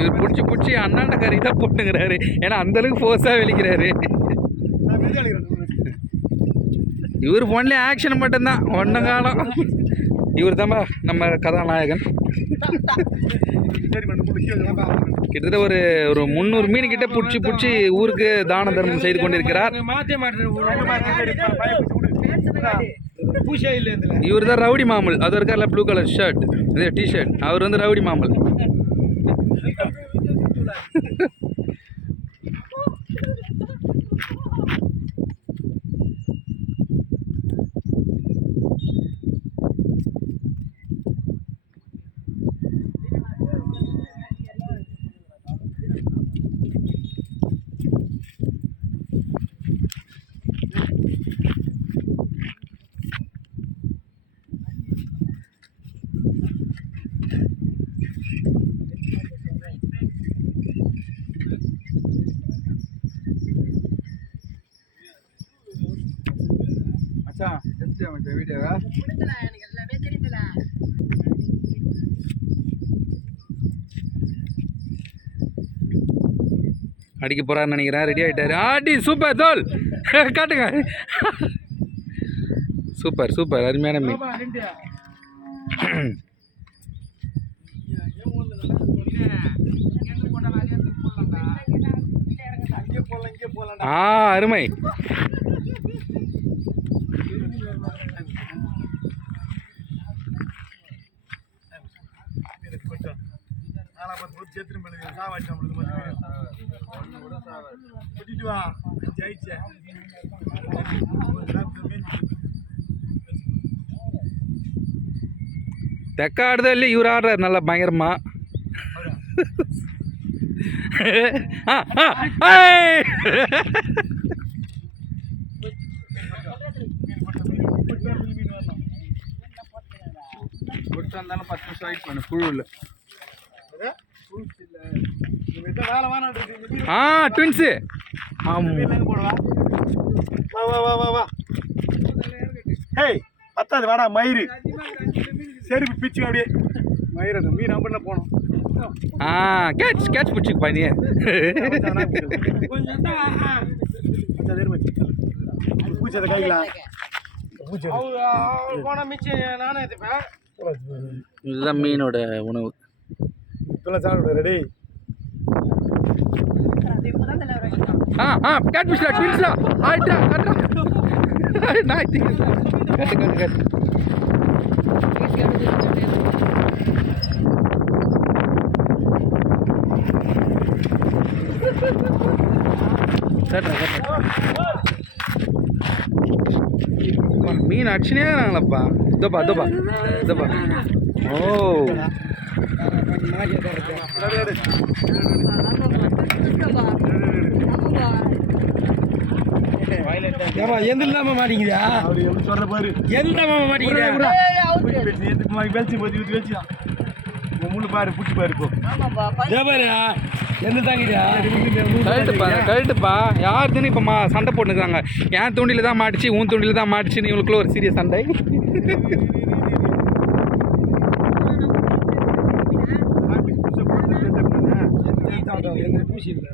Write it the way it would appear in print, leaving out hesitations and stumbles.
இவர் பிடிச்சி பிடிச்சி அண்ணாண்ட கறி தான் போட்டுங்கிறாரு. ஏன்னா அந்த அளவுக்கு ஃபோர்ஸாக வெளிக்கிறாரு. இவர் போன்லேயே ஆக்ஷன் மட்டும்தான் ஒன்றும் காலம். இவர் தான் நம்ம கதாநாயகன். கிட்டத்தட்ட ஒரு 300 மீன் கிட்ட பிடிச்சி பிடிச்சி ஊருக்கு தான தர்மம் செய்து கொண்டிருக்கிறார். இவர் தான் ரவுடி மாமல். அது இருக்கார்ல ப்ளூ கலர் ஷர்ட், இது டிஷர்ட், அவர் வந்து ரவுடி மாமல். வீடியோவா அடிக்க போறான்னு நினைக்கிறேன். ரெடி ஆயிட்டாரு. ஆடி சூப்பர் தோல் காட்டுங்க. சூப்பர் சூப்பர் அருமையான மீன். அருமை. தெக்க ஆடுதோ இல்லை இவர் ஆடுறாரு நல்லா பயங்கரமா. இருந்தாலும் 10 நிமிஷம் வெயிட் பண்ணு. குழுவில் ட்வின்ஸு. பத்தாது வாடா மயிறு செருப்பு பிச்சு அப்படியே மயிறு மீன் நம்பர்ல போனோம். கேட்ச் கேட்ச் பிடிச்சிக்கு பண்ணி பூச்சதை கைக்கலாம். இதுதான் மீனோட உணவு. இப்பெல்லாம் சாப்பிட ரெடி. கேட் பிடிச்சா ட்வின்ஸ்ல ஆயிட்டா நாய்த்தி கட்டு கட்டு கட்டு. மீன் அடிச்சுனே இருக்கிறாங்களப்பா. இதோப்பா இதோப்பா இதோப்பா. ஓ எந்த மாட்டேங்குதா சொல்ற பாரு. எந்த மாட்டேங்குதா முள்ளு பாரு புடிச்சு பாரு. கழுட்டுப்பா யாருதுன்னு இப்போ சண்டை போட்டுக்கிறாங்க. என் தூண்டில தான் மாட்டிச்சு உன் தூண்டில தான் மாட்டிச்சுன்னு இவங்களுக்குள்ள ஒரு சீரியஸ் சண்டை. பூசி இல்லை